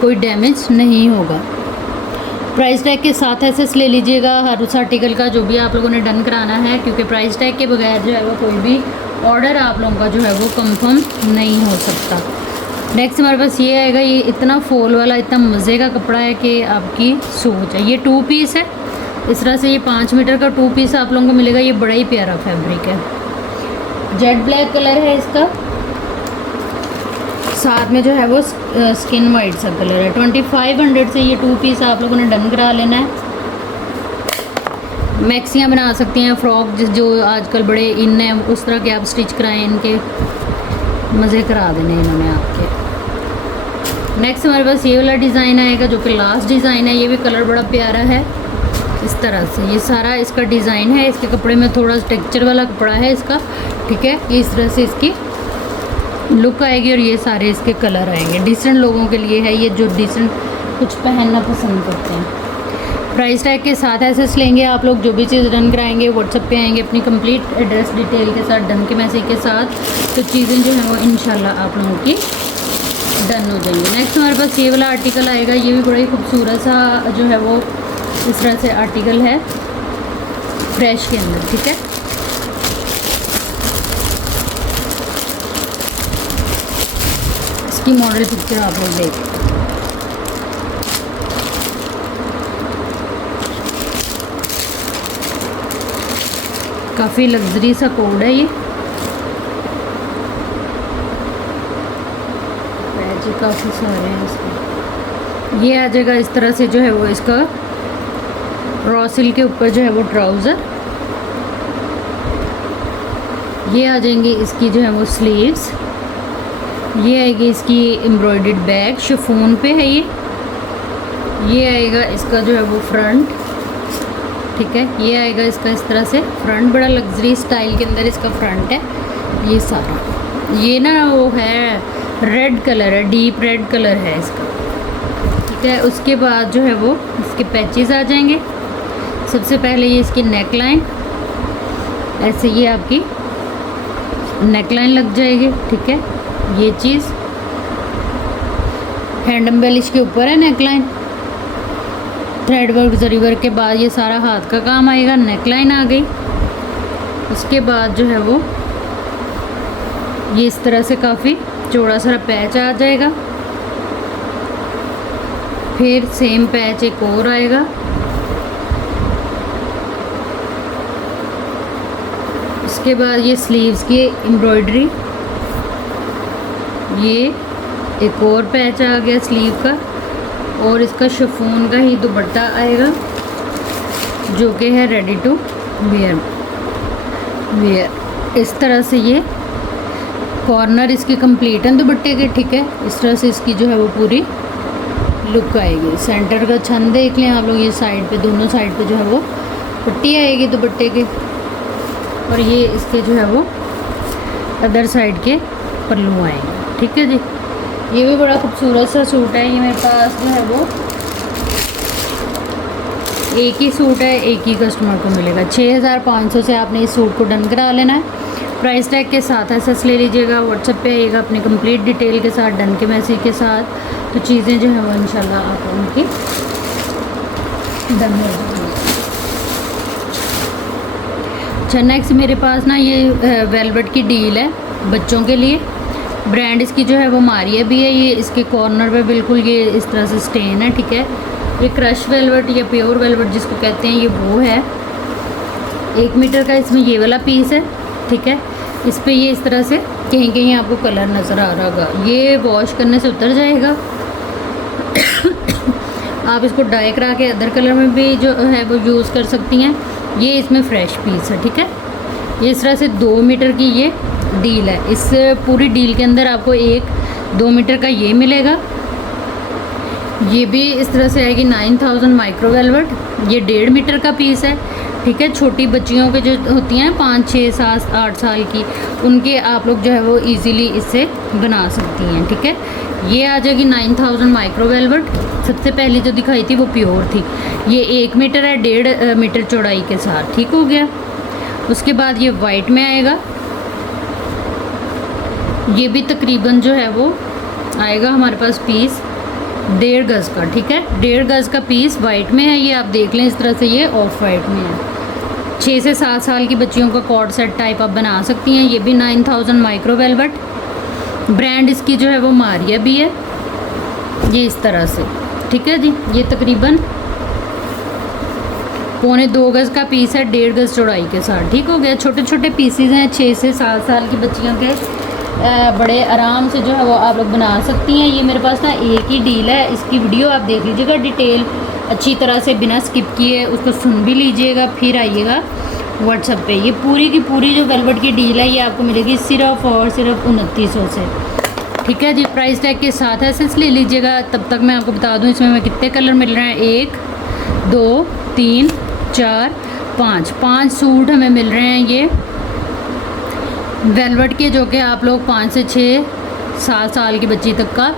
कोई डैमेज नहीं होगा। प्राइस टैग के साथ ऐसे ले लीजिएगा हर उस आर्टिकल का जो भी आप लोगों ने डन कराना है, क्योंकि प्राइस टैग के बगैर जो है वो कोई भी ऑर्डर आप लोगों का जो है वो कंफर्म नहीं हो सकता। नेक्स्ट हमारे पास ये आएगा, ये इतना फॉल वाला, इतना मज़े का कपड़ा है कि आपकी सोच है। ये 2 पीस है इस तरह से, ये 5 मीटर का 2 पीस आप लोगों को मिलेगा। ये बड़ा ही प्यारा फैब्रिक है, जेट ब्लैक कलर है इसका, साथ में जो है वो स्किन वाइट सा कलर है। 2500 से ये 2 पीस आप लोगों ने डन करा लेना है। मैक्सियाँ बना सकती हैं, फ्रॉक जो आजकल बड़े इन है उस तरह के आप स्टिच कराएं, इनके मज़े करा देने इन्होंने आपके। नेक्स्ट हमारे पास ये वाला डिज़ाइन आएगा जो कि लास्ट डिज़ाइन है। ये भी कलर बड़ा प्यारा है इस तरह से, ये सारा इसका डिज़ाइन है। इसके कपड़े में थोड़ा टेक्सचर वाला कपड़ा है इसका, ठीक है। ये इस तरह से इसकी लुक आएगी और ये सारे इसके कलर आएंगे। डिसेंट लोगों के लिए है ये, जो डिसेंट कुछ पहनना पसंद करते हैं। प्राइस टैग के साथ ऐसे लेंगे आप लोग, जो भी चीज़ डन कराएंगे व्हाट्सएप पे आएंगे अपनी कंप्लीट एड्रेस डिटेल के साथ, डन के मैसेज के साथ, तो चीज़ें जो हैं वो इंशाल्लाह आप लोगों की डन हो जाएंगी। नेक्स्ट हमारे पास ये वाला आर्टिकल आएगा। ये भी बड़ा ही खूबसूरत सा जो है वो इस तरह से आर्टिकल है फ्रेश के अंदर, ठीक है। इसकी मॉडल पिक्चर आप लोग देखें। काफ़ी लग्जरी सा कोड है ये। पैच काफ़ी सारे हैं इसके। ये आ जाएगा इस तरह से जो है वो इसका रॉ सिल्क के ऊपर जो है वो ट्राउज़र। ये आ जाएंगी इसकी जो है वो स्लीव्स। ये आएगी इसकी एम्ब्रॉयडर्ड बैग, शिफॉन पे है ये आएगा इसका जो है वो फ्रंट, ठीक है। ये आएगा इसका इस तरह से फ्रंट, बड़ा लग्जरी स्टाइल के अंदर इसका फ्रंट है। ये सारा ये ना वो है रेड कलर है, डीप रेड कलर है इसका, ठीक है। उसके बाद जो है वो इसके पैचेस आ जाएंगे। सबसे पहले ये इसकी नेक लाइन, ऐसे ये आपकी नेक लाइन लग जाएगी, ठीक है। ये चीज़ हैंड एम्बेलिश के ऊपर है नेक लाइन, थ्रेड वर्क जरी वर्क के बाद ये सारा हाथ का काम आएगा। नेक लाइन आ गई। उसके बाद जो है वो ये इस तरह से काफ़ी चौड़ा सारा पैच आ जाएगा। फिर सेम पैच एक और आएगा। उसके बाद ये स्लीव्स की एम्ब्रॉयडरी, ये एक और पैच आ गया स्लीव का। और इसका शिफॉन का ही दुपट्टा आएगा जो कि है रेडी टू वेयर। इस तरह से ये कॉर्नर इसके कंप्लीट हैं दुपट्टे के, ठीक है। इस तरह से इसकी जो है वो पूरी लुक आएगी। सेंटर का छन देख लें आप लोग, ये साइड पे दोनों साइड पे जो है वो पट्टी आएगी दुपट्टे के। और ये इसके जो है वो अदर साइड के पल्लू आएंगे, ठीक है जी। ये भी बड़ा खूबसूरत सा सूट है। ये मेरे पास जो है वो एक ही सूट है, एक ही कस्टमर को मिलेगा। 6500 से आपने इस सूट को डन करा लेना है। प्राइस टैग के साथ एसएस ले लीजिएगा। व्हाट्सएप पे आइएगा अपनी कंप्लीट डिटेल के साथ, डन के मैसेज के साथ। तो चीज़ें जो है वो इंशाल्लाह आप उनकी डन हो जाएंगी। अच्छा, नेक्स्ट मेरे पास ना ये वेलवेट की डील है बच्चों के लिए। ब्रांड इसकी जो है वो मारिया भी है। ये इसके कॉर्नर पे बिल्कुल ये इस तरह से स्टेन है, ठीक है। ये क्रश वेलवेट या प्योर वेलवेट जिसको कहते हैं, ये वो है। 1 मीटर का इसमें ये वाला पीस है, ठीक है। इस पे ये इस तरह से कहीं कहीं आपको कलर नज़र आ रहा होगा। ये वॉश करने से उतर जाएगा। आप इसको डाई करा के अदर कलर में भी जो है वो यूज़ कर सकती हैं। ये इसमें फ्रेश पीस है, ठीक है। ये इस तरह से 2 मीटर की ये डील है। इस पूरी डील के अंदर आपको 2 मीटर का ये मिलेगा। ये भी इस तरह से आएगी 9000 माइक्रो वेलवेट। ये 1.5 मीटर का पीस है, ठीक है। छोटी बच्चियों के जो होती हैं 5, 6, 7, 8 साल की, उनके आप लोग जो है वो इजीली इससे बना सकती हैं, ठीक है। ये आ जाएगी 9000 माइक्रो वेलवेट। सबसे पहले जो दिखाई थी वो प्योर थी। ये 1 मीटर है, 1.5 मीटर चौड़ाई के साथ, ठीक हो गया। उसके बाद ये वाइट में आएगा। ये भी तकरीबन जो है वो आएगा हमारे पास पीस 1.5 गज़ का, ठीक है। 1.5 गज़ का पीस वाइट में है। ये आप देख लें इस तरह से ये ऑफ वाइट में है। 6 से 7 साल की बच्चियों का कॉर्ड सेट टाइप आप बना सकती हैं। ये भी 9000 माइक्रो वेलवेट। ब्रांड इसकी जो है वो मारिया भी है। ये इस तरह से, ठीक है जी। ये तकरीबन 1.25 गज़ का पीस है, 1.5 गज़ चौड़ाई के साथ, ठीक हो गया। छोटे छोटे पीसेज हैं। 6 से 7 साल की बच्चियों के बड़े आराम से जो है वो आप लोग बना सकती हैं। ये मेरे पास ना एक ही डील है। इसकी वीडियो आप देख लीजिएगा डिटेल अच्छी तरह से, बिना स्किप किए उसको सुन भी लीजिएगा, फिर आइएगा व्हाट्सएप पे। ये पूरी की पूरी जो वेलवेट की डील है ये आपको मिलेगी सिर्फ और सिर्फ 2900 से, ठीक है जी। प्राइस टैग के साथ एसेस ले लीजिएगा। तब तक मैं आपको बता दूं इसमें कितने कलर मिल रहे हैं। 1, 2, 3, 4, 5 सूट हमें मिल रहे हैं ये वेलवेट के, जो कि आप लोग 5 से 6, 7 साल की बच्ची तक का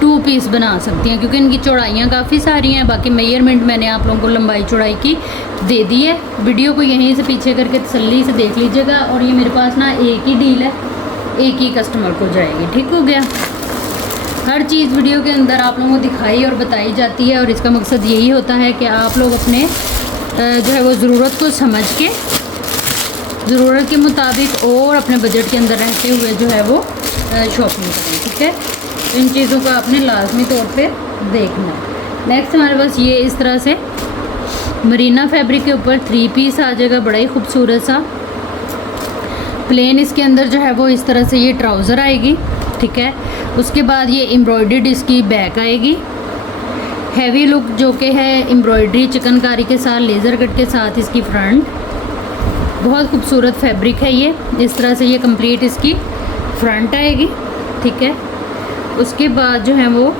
2 पीस बना सकती हैं, क्योंकि इनकी चौड़ाइयाँ काफ़ी सारी हैं। बाकी मेजरमेंट मैंने आप लोगों को लंबाई चौड़ाई की दे दी है। वीडियो को यहीं से पीछे करके तसल्ली से देख लीजिएगा। और ये मेरे पास ना एक ही डील है, एक ही कस्टमर को जाएगी, ठीक हो गया। हर चीज़ वीडियो के अंदर आप लोगों को दिखाई और बताई जाती है, और इसका मकसद यही होता है कि आप लोग अपने जो है वो ज़रूरत को समझ के, ज़रूरत के मुताबिक और अपने बजट के अंदर रहते हुए जो है वो शॉपिंग करें, ठीक है। इन चीज़ों को आपने लाजमी तौर पे देखना है। नेक्स्ट हमारे पास ये इस तरह से मरीना फैब्रिक के ऊपर 3 पीस आ जाएगा, बड़ा ही खूबसूरत सा प्लेन। इसके अंदर जो है वो इस तरह से ये ट्राउज़र आएगी, ठीक है। उसके बाद ये एम्ब्रॉयडर्ड इसकी बैक आएगी, हैवी लुक जो कि है एम्ब्रॉयडरी चिकनकारी के साथ, लेज़र कट के साथ इसकी फ्रंट। बहुत खूबसूरत फैब्रिक है ये। इस तरह से ये कंप्लीट इसकी फ्रंट आएगी, ठीक है। उसके बाद जो है वो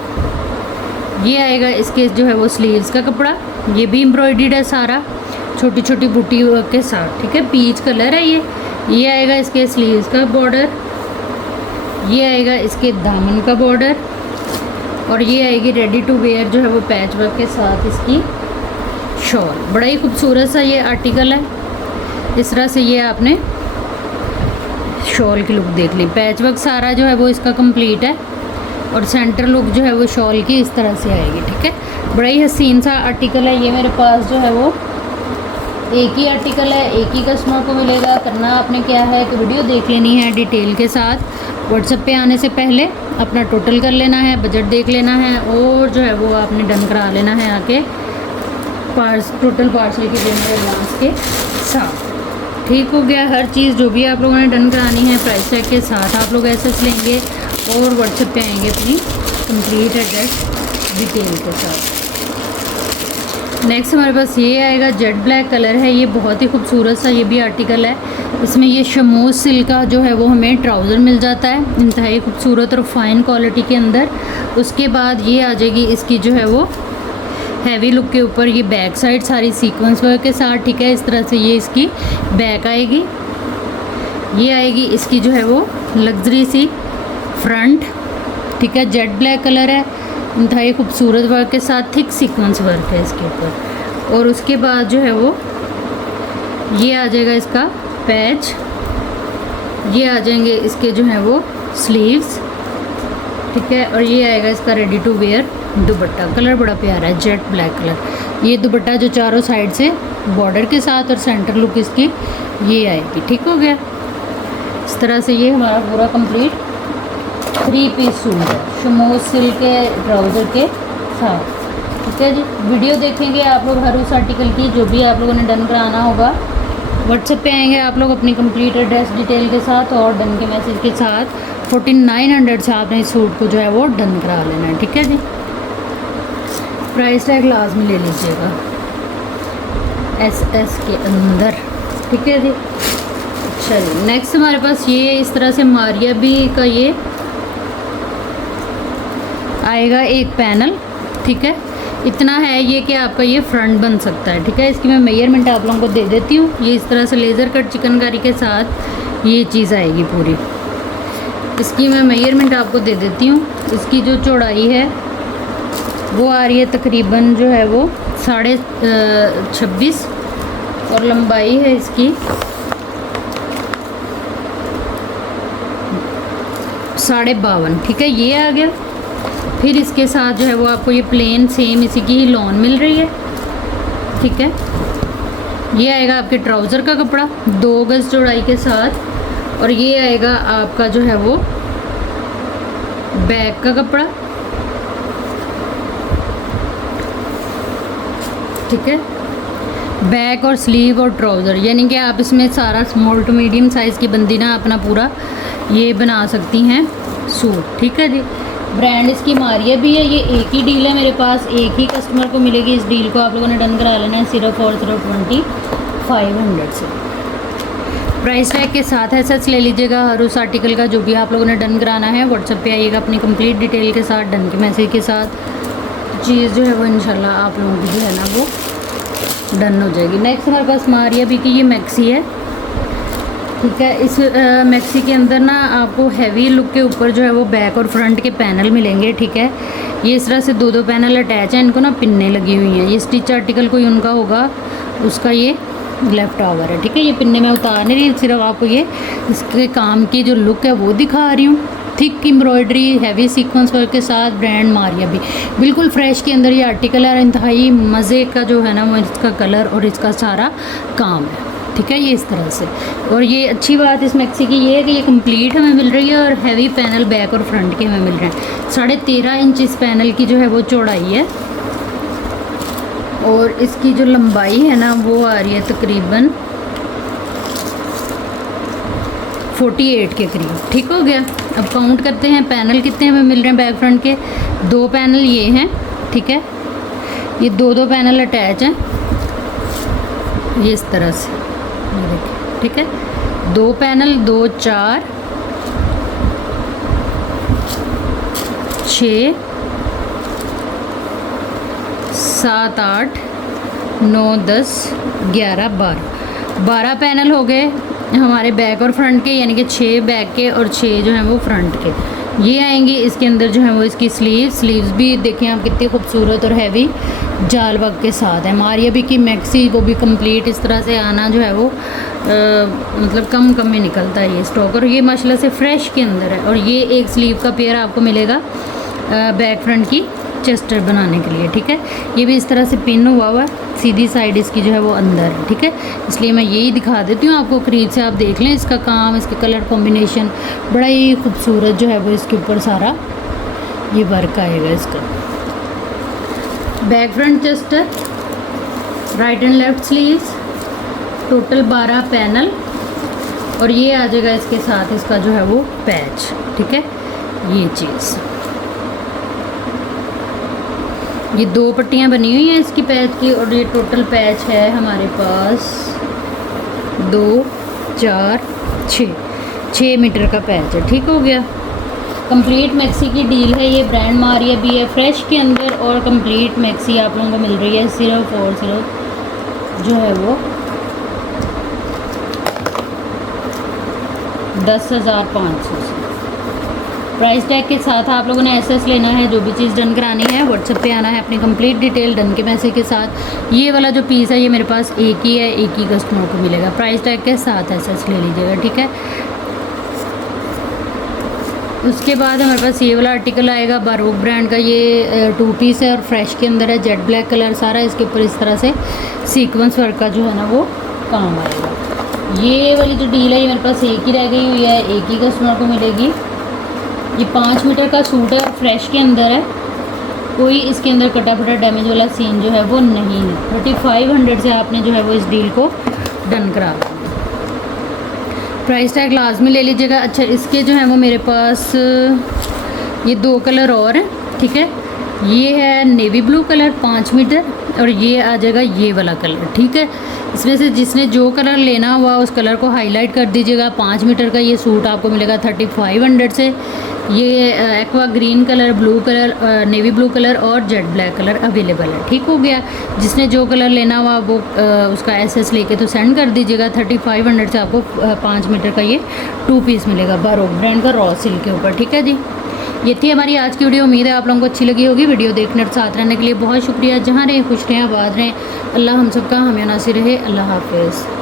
ये आएगा इसके जो है वो स्लीव्स का कपड़ा, ये भी एम्ब्रॉयडर्ड है सारा, छोटी छोटी बूटी के साथ, ठीक है। पीच कलर है ये आएगा इसके स्लीव्स का बॉर्डर, ये आएगा इसके दामन का बॉर्डर, और ये आएगी रेडी टू वेयर जो है वो पैच वर्क के साथ इसकी शॉल। बड़ा ही खूबसूरत सा ये आर्टिकल है। इस तरह से ये आपने शॉल की लुक देख ली। पैच वर्क सारा जो है वो इसका कंप्लीट है, और सेंटर लुक जो है वो शॉल की इस तरह से आएगी, ठीक है। बड़ा ही हसीन सा आर्टिकल है ये। मेरे पास जो है वो एक ही आर्टिकल है, एक ही कस्टमर को मिलेगा। करना आपने क्या है कि वीडियो देख लेनी है डिटेल के साथ। व्हाट्सएप पे आने से पहले अपना टोटल कर लेना है, बजट देख लेना है, और जो है वो आपने डन करा लेना है आके टोटल पार्सल की पेमेंट एडवांस के साथ। ठीक हो गया। हर चीज़ जो भी आप लोगों ने डन करानी है प्राइस टैग के साथ आप लोग एसेस लेंगे और व्हाट्सएप पे आएंगे अपनी कंप्लीट एड्रेस डिटेल के साथ। नेक्स्ट हमारे पास ये आएगा, जेट ब्लैक कलर है, ये बहुत ही खूबसूरत सा ये भी आर्टिकल है। इसमें ये शमोज सिल्क का जो है वो हमें ट्राउज़र मिल जाता है, इंतहाई खूबसूरत और फाइन क्वालिटी के अंदर। उसके बाद ये आ जाएगी इसकी जो है वो हैवी लुक के ऊपर ये बैक साइड सारी सीक्वेंस वर्क के साथ, ठीक है। इस तरह से ये इसकी बैक आएगी। ये आएगी इसकी जो है वो लग्जरी सी फ्रंट, ठीक है। जेट ब्लैक कलर है, इंतहाई खूबसूरत वर्क के साथ थिक सीक्वेंस वर्क है इसके ऊपर। और उसके बाद जो है वो ये आ जाएगा इसका पैच, ये आ जाएंगे इसके जो है वो स्लीव्स, ठीक है। और ये आएगा इसका ready to where dupatta. Colour बड़ा प्यारा है, जेट ब्लैक कलर। ये दुपट्टा जो चारों साइड से बॉर्डर के साथ और सेंटर लुक इसकी ये आएगी, ठीक हो गया। इस तरह से ये हमारा पूरा कंप्लीट 3 पीस सूट है शमोज सिल्क के ट्राउज़र के साथ, ठीक है जी। वीडियो देखेंगे आप लोग हर उस आर्टिकल की जो भी आप लोगों ने डन कराना होगा। व्हाट्सएप पे आएंगे आप लोग अपनी कंप्लीट एड्रेस डिटेल के साथ और डन के मैसेज के साथ। 4900 से आपने इस सूट को जो है वो डन करा लेना है, ठीक है जी। प्राइस टैग लाजमी ले लीजिएगा SS के अंदर, ठीक है जी। चलिए नेक्स्ट हमारे पास ये इस तरह से मारिया भी का ये आएगा एक पैनल, ठीक है। इतना है ये कि आपका ये फ्रंट बन सकता है, ठीक है। इसकी मैं मेजरमेंट आप लोगों को दे देती हूँ। ये इस तरह से लेज़र कट चिकनकारी के साथ ये चीज़ आएगी पूरी। इसकी मैं मेजरमेंट आपको दे देती हूँ। इसकी जो चौड़ाई है वो आ रही है तकरीबन जो है वो 26.5 और लंबाई है इसकी 52.5, ठीक है। ये आ गया। फिर इसके साथ जो है वो आपको ये प्लेन सेम इसी की ही लॉन मिल रही है, ठीक है। ये आएगा आपके ट्राउज़र का कपड़ा 2 गज चौड़ाई के साथ, और ये आएगा आपका जो है वो बैक का कपड़ा, ठीक है। बैक और स्लीव और ट्राउज़र, यानी कि आप इसमें सारा स्मॉल टू मीडियम साइज़ की बंदी ना अपना पूरा ये बना सकती हैं सूट, ठीक है जी। ब्रांड इसकी मारिया भी है। ये एक ही डील है मेरे पास, एक ही कस्टमर को मिलेगी। इस डील को आप लोगों ने डन करा लेना है सिर्फ और सिर्फ 2500 से। प्राइस टैग के साथ एसेस ले लीजिएगा हर उस आर्टिकल का जो भी आप लोगों ने डन कराना है। व्हाट्सएप पे आइएगा अपनी कंप्लीट डिटेल के साथ, डन के मैसेज के साथ। चीज़ जो है वो इंशाल्लाह आप लोगों की जो है ना वो डन हो जाएगी। नेक्स्ट हमारे पास मारिया भी की ये मैक्सी है, ठीक है। इस मैक्सी के अंदर ना आपको हैवी लुक के ऊपर जो है वो बैक और फ्रंट के पैनल मिलेंगे, ठीक है। ये इस तरह से 2 पैनल अटैच हैं, इनको ना पिन्ने लगी हुई हैं। ये स्टिच आर्टिकल कोई उनका होगा, उसका ये लेफ्ट ओवर है, ठीक है। ये पिन्ने में उतार नहीं रही, सिर्फ आपको ये इसके काम की जो लुक है वो दिखा रही हूँ। Thick embroidery heavy sequence work के साथ, ब्रांड मारिया भी बिल्कुल फ्रेश के अंदर ये आर्टिकल है। इंतहाई मज़े का जो है ना वो इसका कलर और इसका सारा काम है, ठीक है। ये इस तरह से, और ये अच्छी बात इस मैक्सी की ये है कि ये कंप्लीट हमें मिल रही है और हैवी पैनल बैक और फ्रंट के हमें मिल रहे हैं। 13.5 इंच इस पैनल की जो है वो चौड़ाई है, और इसकी जो लंबाई है ना वो आ रही है तकरीबन 48 के करीब। ठीक हो गया। अब काउंट करते हैं पैनल कितने हमें मिल रहे हैं बैक फ्रंट के। 2 पैनल ये हैं, ठीक है, ये 2 पैनल अटैच हैं ये इस तरह से, ये देखिए, ठीक है। 2 पैनल, 2 4 6 7 8 9 10 11 12 पैनल हो गए हमारे बैक और फ्रंट के, यानी कि 6 बैक के और 6 जो हैं वो फ्रंट के। ये आएंगी इसके अंदर जो है वो इसकी स्लीव्स भी देखें आप कितनी खूबसूरत और हैवी जाल वर्क के साथ है। मारिया भी की मैक्सी वो भी कंप्लीट इस तरह से आना जो है वो मतलब कम में निकलता है ये स्टॉक, और ये माशाल्लाह से फ्रेश के अंदर है। और ये एक स्लीव का पेयर आपको मिलेगा बैक फ्रंट की चेस्टर बनाने के लिए, ठीक है। ये भी इस तरह से पिन हुआ हुआ है, सीधी साइड इसकी जो है वो अंदर है, ठीक है। इसलिए मैं यही दिखा देती हूँ आपको करीब से, आप देख लें इसका काम, इसके कलर कॉम्बिनेशन बड़ा ही खूबसूरत जो है वो इसके ऊपर सारा ये वर्क आएगा इसका। Back front Chester, right and left sleeves, total 12 panel, और ये आ जाएगा इसके साथ इसका जो है वो पैच, ठीक है। ये चीज़, ये 2 पट्टियाँ बनी हुई हैं इसकी पैच की, और ये टोटल पैच है हमारे पास 2 4 6 मीटर का पैच है। ठीक हो गया। कंप्लीट मैक्सी की डील है ये, ब्रांड मारिया भी है फ्रेश के अंदर, और कंप्लीट मैक्सी आप लोगों को मिल रही है सिर्फ और सिर्फ जो है वो 10,500 से। प्राइस टैग के साथ आप लोगों ने एसएस लेना है, जो भी चीज़ डन करानी है व्हाट्सएप पे आना है अपनी कंप्लीट डिटेल डन के मैसेज के साथ। ये वाला जो पीस है ये मेरे पास एक ही है, एक ही कस्टमर को मिलेगा। प्राइस टैग के साथ एसएस ले लीजिएगा, ठीक है। उसके बाद हमारे पास ये वाला आर्टिकल आएगा बारोक ब्रांड का, ये 2 पीस है और फ्रेश के अंदर है, जेट ब्लैक कलर सारा, इसके ऊपर इस तरह से सीक्वेंस वर्क का जो है ना वो काम आएगा। ये वाली जो डील है ये मेरे पास एक ही रह गई हुई है, एक ही कस्टमर को मिलेगी। ये 5 मीटर का सूट है और फ्रेश के अंदर है, कोई इसके अंदर कटा फटा डैमेज वाला सीन जो है वो नहीं है। 3500 से आपने जो है वो इस डील को डन करा। प्राइस टैग लाजमी ले लीजिएगा। अच्छा, इसके जो है वो मेरे पास ये 2 कलर और हैं, ठीक है। ये है नेवी ब्लू कलर 5 मीटर, और ये आ जाएगा ये वाला कलर, ठीक है। इसमें से जिसने जो कलर लेना हुआ उस कलर को हाईलाइट कर दीजिएगा। 5 मीटर का ये सूट आपको मिलेगा 3500 से। ये aqua green colour, blue colour, navy blue colour और जेट ब्लैक कलर अवेलेबल है। ठीक हो गया। जिसने जो कलर लेना हुआ वो उसका एसएस लेके तो सेंड कर दीजिएगा। 3500 से आपको 5 मीटर का ये 2 पीस मिलेगा बारोक ब्रांड का रॉ सिल्क के ऊपर, ठीक है जी। ये थी हमारी आज की वीडियो। उम्मीद है आप लोगों को अच्छी लगी होगी। वीडियो देखने और साथ रहने के लिए बहुत शुक्रिया। जहाँ रहें खुश रहें, आबाद रहें। अल्लाह हम सबका हमें नासिर रहे। अल्लाह हाफिज़।